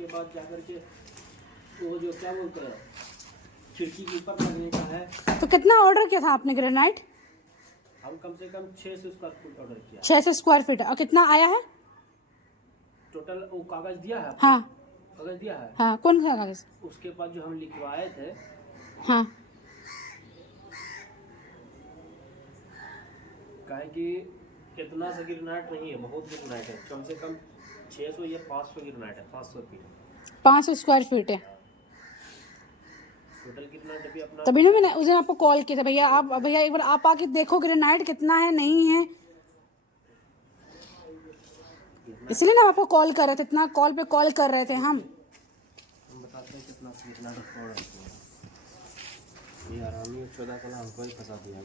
उसके बाद जाकर के वो जो क्या बोलते हैं खिड़की के ऊपर लगने का है। तो कितना ऑर्डर किया था आपने ग्रेनाइट? हम कम से कम 600 स्क्वायर फुट ऑर्डर किया। 600 स्क्वायर फीट। और कितना आया है टोटल? वो कागज दिया है? हाँ कागज दिया है। हाँ, कौन सा कागज? उसके बाद जो हम लिखवाए थे, हाँ कहे कि इतना सा ग्रेनाइट नहीं है, बहुत ग्रेनाइट है, कम से कम 600 या 500 ग्रेनाइट है, 500 फीट 500 स्क्वायर फीट है टोटल। कितना अभी अपना तभी ना मैंने उस दिन आपको कॉल किया था, भैया एक बार आप आके देखो ग्रेनाइट कितना है नहीं है, इसलिए ना आपको कॉल कर रहे थे, इतना कॉल पे कॉल कर रहे थे हम बताते हैं कितना ग्रेनाइट यार। हम 14 कल हमको ही फंसा दिया।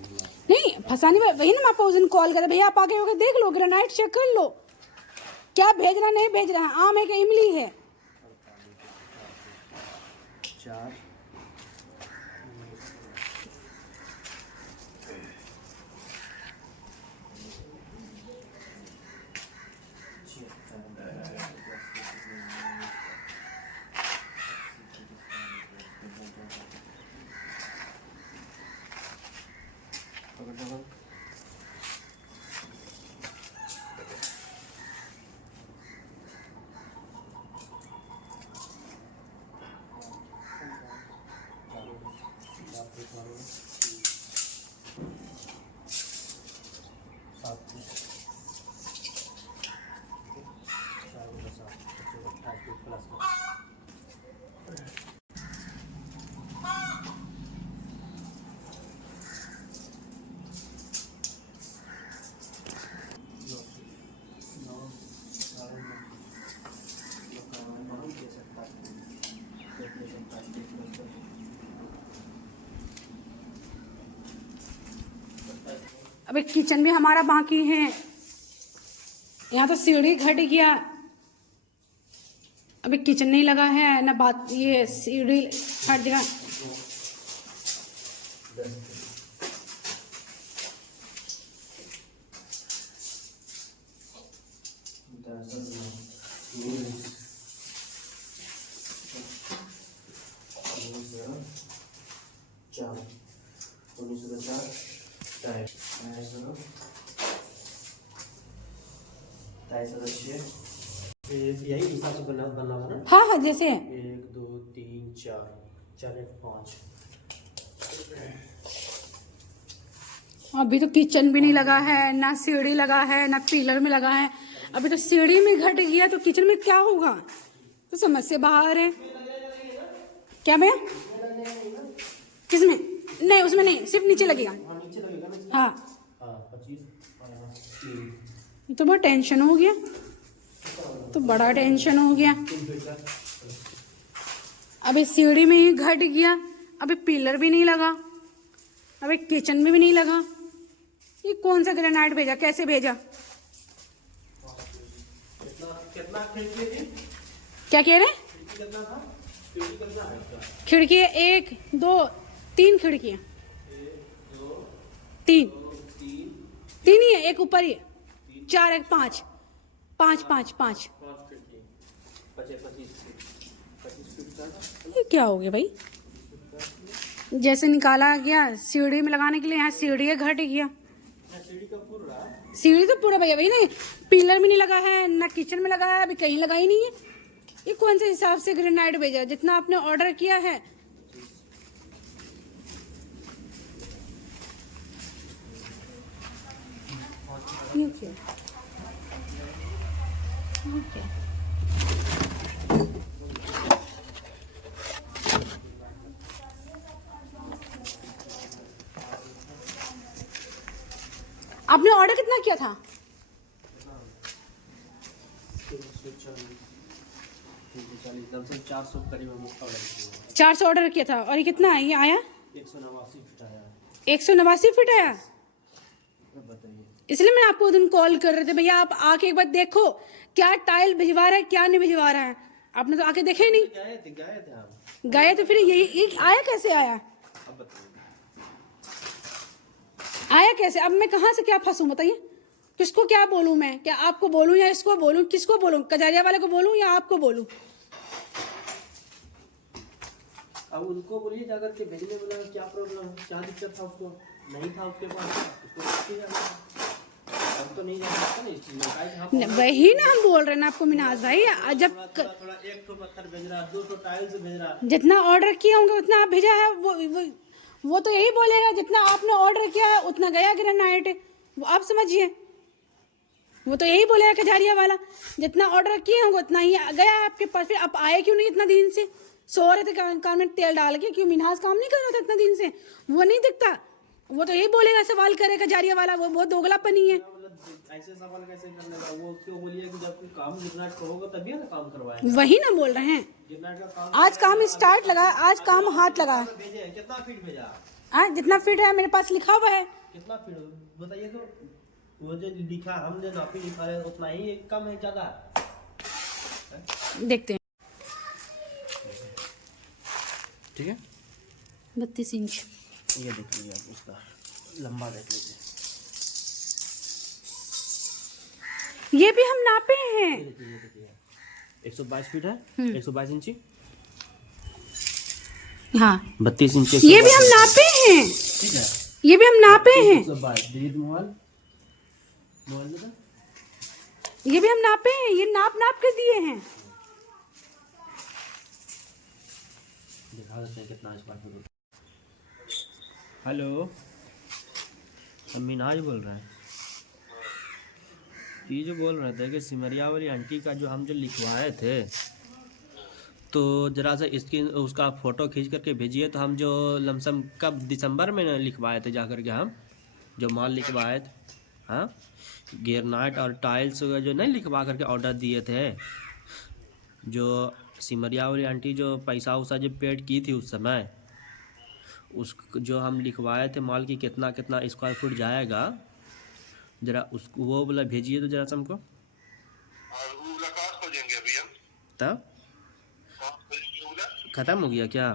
नहीं फंसाने में वही ना, मैं आपको उस दिन कॉल करे, भैया आप आके देख लो ग्रेनाइट चेक कर लो, क्या भेज रहा नहीं भेज रहा है, आम है कि इमली है। 4 अब एक किचन भी हमारा बाकी है, यहाँ तो सीढ़ी घट गया, अभी किचन नहीं लगा है ना, बात ये सीढ़ी हट गया। यही हिसाब से बनना होगा ना? हाँ हाँ जैसे 1 2 3 4 4 1 5। अभी तो किचन भी नहीं लगा है, ना सीढ़ी लगा है, ना पिलर में लगा है, अभी तो सीढ़ी में घट गया तो किचन में क्या होगा, तो समझ से बाहर है। क्या भैया? किसमें? नहीं उसमें नहीं, सिर्फ नीचे लगेगा। नीचे लगेगा ना? हाँ 25 ये तो बहुत टेंशन हो गया, तो बड़ा टेंशन हो गया। अभी सीढ़ी में ही घट गया, अभी पिलर भी नहीं लगा, अभी किचन में भी नहीं लगा, ये कौन सा ग्रेनाइट भेजा, कैसे भेजा? कितना खिड़की थी? क्या कह रहे हैं? कितना था? खिड़की कितना है इसका? खिड़की 1 2 3 खिड़कियाँ, 3 3 ही है, एक ऊपर ही है, 4 1 5 5 5 5 खिड़की 25 फीट। ये क्या हो गया भाई, जैसे निकाला गया सीढ़ी में लगाने के लिए, यहाँ सीढ़ी घट गया। सीढ़ी का पूरा सीढ़ी तो पूरा भैया भाई नहीं, पिलर में नहीं लगा है, ना किचन में लगा है, अभी कहीं लगा ही नहीं है, ये कौन से हिसाब से ग्रेनाइट भेजा, जितना आपने ऑर्डर किया है। आपने ऑर्डर कितना किया था? 400 करीब हम ऑर्डर किए। 400 ऑर्डर किया था, और ये कितना है, ये आया 189 फीट आया। 189 फीट आया। बताइए, इसलिए मैं आपको उस दिन कॉल कर रहे थे, भैया आप आके एक बार देखो क्या टाइल भिजवा रहा है क्या नहीं भिजवा रहा है, आपने तो आके देखे ही नहीं। गए थे हम। गए तो फिर ये आया कैसे आया? अब बताइए आया कैसे? अब मैं कहाँ से क्या फंसूं बताइए, किसको क्या बोलूं मैं, क्या आपको बोलूं या इसको बोलूं, किसको बोलूं, कजारिया वाले को बोलूं या आपको बोलूं? अब उनको बोलिए जाकर के भेजने वाला क्या प्रॉब्लम है, क्या दिक्कत था उसको, नहीं था उसके पास, उसको रखिए जाकर। हम तो नहीं जान सकते ना इस चीज में, काहे कि हम वही ना हम बोल रहे हैं ना आपको मिनाज भाई, जब थोड़ा एक ठो पत्थर भेज रहा, 200 टाइल्स भेज रहा। जितना ऑर्डर किया होंगे उतना आप भेजा है, वो तो यही बोलेगा जितना आपने ऑर्डर किया है उतना गया ग्रेनाइट, वो आप समझिए, वो तो यही बोलेगा कजारिया वाला, जितना ऑर्डर किए होंगे उतना ही गया है आपके पास। फिर आप आए क्यों नहीं इतना दिन से, सो रहे थे काम में तेल डाल के, क्यों मिनहाज काम नहीं कर रहा था इतना दिन से, वो नहीं दिखता, वो तो यही बोलेगा, सवाल करेगा कजारिया वाला, वो बहुत दोगलापनी है। ऐसे सवाल कैसे करने का, वो उसको बोलिए कि जब कोई काम गिरनाट का होगा तभी ना काम करवाएगा। वही ना बोल रहे हैं, गिरनाट का काम आज काम स्टार्ट लगा, आज काम हाथ लगा है। भेजे कितना फीट भेजा, जितना फीट है मेरे पास लिखा हुआ है, कितना फीट बताइए तो, वो जो लिखा हम जो नापी लिखा रहे उतना ही कम है ज्यादा, देखते हैं। ठीक है 32 इंच, ये देख लीजिए आप, उसका लंबा देख लीजिए, ये भी हम नापे हैं, ये देखिए 122 फीट है, 122 इंची, हाँ 32 इंची, ये भी हम नापे हैं, ठीक है, ये भी हम नापे हैं, 122 दीदी मोबाइल में ये भी हम नापे हैं, ये नाप नाप के दिए हैं। दिखा देते हैं कितना स्क्वायर फीट। हेलो, हम मिनाज बोल रहे हैं। ये जो बोल रहे थे कि सिमरिया वाली आंटी का जो हम जो लिखवाए थे, तो ज़रा सा इसकी उसका फ़ोटो खींच करके भेजिए। तो हम जो लमसम कब दिसंबर में लिखवाए थे जा करके, हम जो माल लिखवाए थे, हाँ गिरनाइट और टाइल्स जो नहीं लिखवा करके ऑर्डर दिए थे, जो सिमरिया वाली आंटी जो पैसा उसा जो पेड की थी उस समय, उस जो हम लिखवाए थे माल की कितना कितना स्क्वायर फुट जाएगा, जरा उसको वो बोला भेजिए तो जरा सा हमको। तब खत्म हो गया क्या,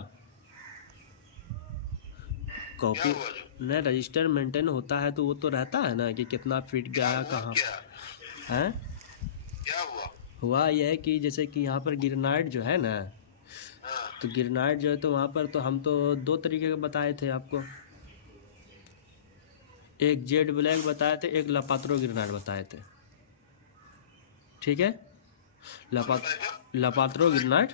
कॉपी नहीं रजिस्टर मेंटेन होता है तो वो तो रहता है ना कि कितना फीट गया कहाँ है। हुआ यह है कि जैसे कि यहाँ पर गिरनाइट जो है ना, तो गिरनाइट जो है तो वहाँ पर तो हम तो 2 तरीके के बताए थे आपको, एक जेड ब्लैक बताए थे, एक लपात्रो गिरनाइट बताए थे, ठीक है, लपात्रो गिरनाइट।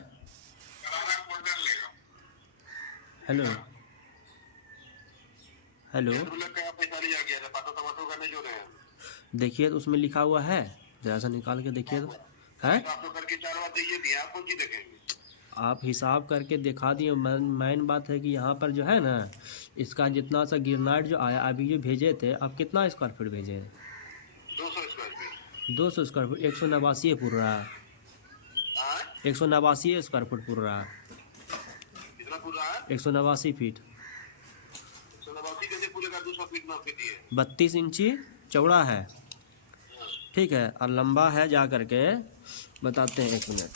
हेलो हेलो, देखिए तो उसमें लिखा हुआ है, जरा सा निकाल के देखिए तो है, आप हिसाब करके दिखा दिए। मेन बात है कि यहाँ पर जो है ना, इसका जितना सा गिरनाइट जो आया अभी जो भेजे थे, आप कितना स्क्वायर फीट भेजे हैं? 200 स्क्वायर फीट, 189 पूर रहा है, 189 स्क्वायर फुट पूर रहा है, 189 फीट, 32 इंची चौड़ा है, ठीक है, और लंबा है जा करके बताते हैं, 1 मिनट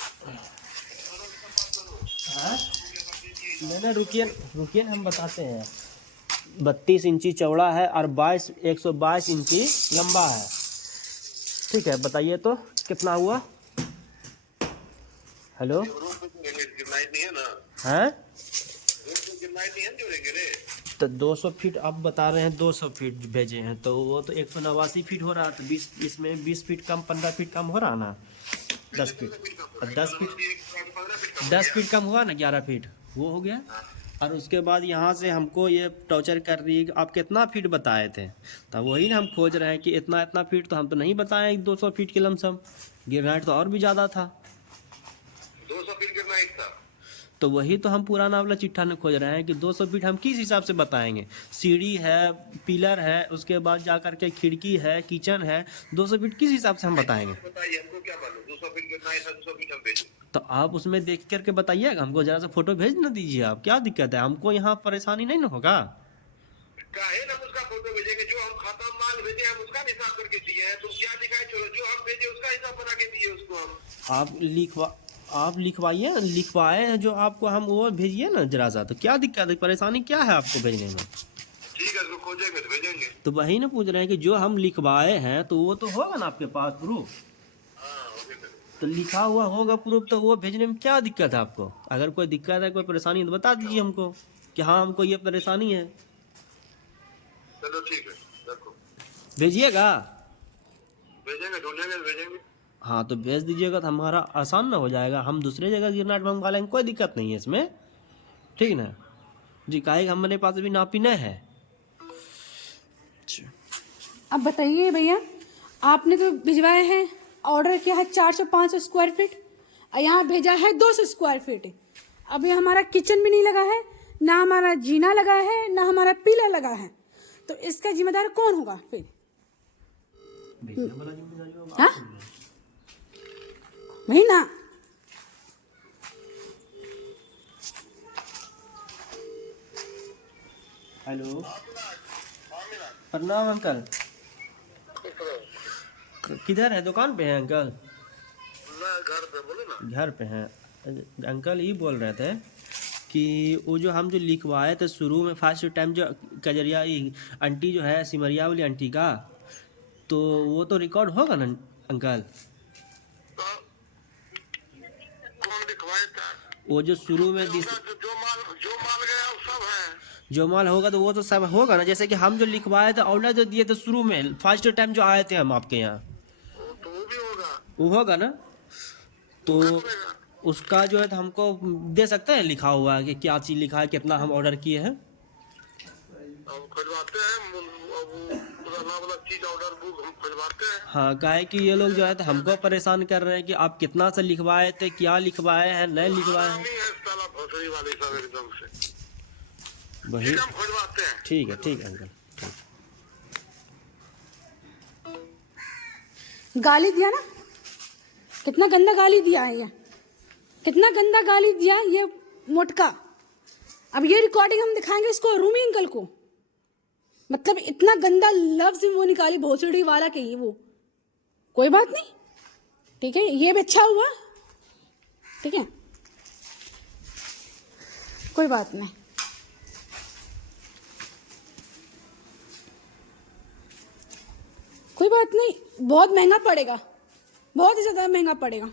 नहीं रुकिए हम बताते हैं। 32 इंची चौड़ा है और 122 इंची लंबा है, ठीक है, बताइए तो कितना हुआ। हेलो हैं, तो 200 फीट आप बता रहे हैं, 200 फीट भेजे हैं, तो वो तो 189 फीट हो रहा, तो 20 इसमें 20 फीट कम, 15 फीट कम हो रहा ना, 10 फीट, 10 फीट कम हुआ ना, 11 फीट वो हो गया। और उसके बाद यहाँ से हमको ये टॉर्चर कर रही है कि आप कितना फीट बताए थे, तो वही ना हम खोज रहे हैं कि इतना इतना फीट तो हम तो नहीं बताए, 200 फीट के लमसम, गिरनाइट तो और भी ज़्यादा था, 200 फीट गिरनाइट था, तो वही तो हम पुराना वाला चिट्ठा में खोज रहे हैं कि 200 फीट हम किस हिसाब से बताएंगे, सीढ़ी है, पिलर है, उसके बाद जा कर के खिड़की है, किचन है, 200 फीट किस हिसाब से हम बताएंगे, बताइए हमको क्या मालूम 200 फीट गिरनाइट है, 200 फीट हम भेजें। तो आप उसमें देख करके बताइएगा हमको, जरा सा फोटो भेज ना दीजिए आप, क्या दिक्कत है, हमको यहाँ परेशानी नहीं ना होगा। काहे ना उसका फोटो भेजेंगे, जो हम खत्म माल भेजे हम उसका हिसाब करके दिए हैं, तुम क्या दिखाए, चलो जो हम भेजे उसका हिसाब बना के दिए उसको हम। आप लिखवाए हैं जो आपको, हम वो भेजिए ना जरा सा, तो क्या दिक्कत है, परेशानी क्या है आपको भेजने में। ठीक है, इसको खोजेंगे तो भेजेंगे। तो वही ना पूछ रहे हैं कि जो हम लिखवाए हैं तो वो तो होगा ना आपके पास प्रूफ। तो लिखा हुआ होगा प्रूफ, तो वो भेजने में क्या दिक्कत है आपको? अगर कोई दिक्कत है, कोई परेशानी है तो बता दीजिए हमको कि हाँ हमको ये परेशानी है। चलो ठीक है, रखो। भेजिएगा। भेजेंगे, ढूंढेंगे भेजेंगे। हाँ तो भेज दीजिएगा तो हमारा आसान ना हो जाएगा, हम दूसरे जगह गिरनाट मंगवा लेंगे, कोई दिक्कत नहीं है इसमें, ठीक ना जी। काहे हमारे पास अभी नापी नहीं है। अब बताइए भैया, आपने तो भिजवाया है, ऑर्डर किया है 405 स्क्वायर फीट, और यहाँ भेजा है 200 स्क्वायर फीट। अभी हमारा किचन भी नहीं लगा है, ना हमारा जीना लगा है, ना हमारा पीलर लगा है, तो इसका जिम्मेदार कौन होगा फिर? हाँ वही ना। हेलो, प्रणाम अंकल। किधर है, दुकान पे है अंकल? घर पे, बोलो ना। घर पे हैं अंकल। ये बोल रहे थे कि वो जो हम जो लिखवाए थे शुरू में फर्स्ट टाइम, जो कजरिया आंटी जो है सिमरिया वाली आंटी का, तो वो तो रिकॉर्ड होगा ना अंकल? कौन लिखवाया था? वो जो शुरू में जो माल गया वो सब है। जो माल होगा तो वो तो सब होगा ना, जैसे कि हम जो लिखवाए थे ऑर्डर जो दिए थे शुरू में फर्स्ट टाइम जो आए थे हम आपके यहाँ, तो वो भी होगा। वो होगा ना? तो उसका जो है तो हमको दे सकते हैं लिखा हुआ है कि क्या चीज़ लिखा है, कितना हम ऑर्डर किए हैं? हम खुजवाते हैं, वाला चीज ऑर्डर बुक हम खुजवाते हैं। हाँ, काहे कि ये लोग जो है तो हमको परेशान कर रहे हैं कि आप कितना से लिखवाए थे, क्या लिखवाए हैं, नहीं लिखवाए हैं। नहीं है साला भोसड़ी वाले सब एकदम से। वही ठीक है, हम खुजवाते हैं। ठीक है अंकल। गाली दिया ना, कितना गंदा गाली दिया है ये, कितना गंदा गाली दिया ये मोटका। अब ये रिकॉर्डिंग हम दिखाएंगे इसको रूमी अंकल को, मतलब इतना गंदा लफ्ज वो निकाली भोसड़ी वाला के ही वो। कोई बात नहीं, ठीक है, ये भी अच्छा हुआ, ठीक है, कोई बात नहीं। कोई बात नहीं, बहुत महंगा पड़ेगा, बहुत ही ज़्यादा महंगा पड़ेगा।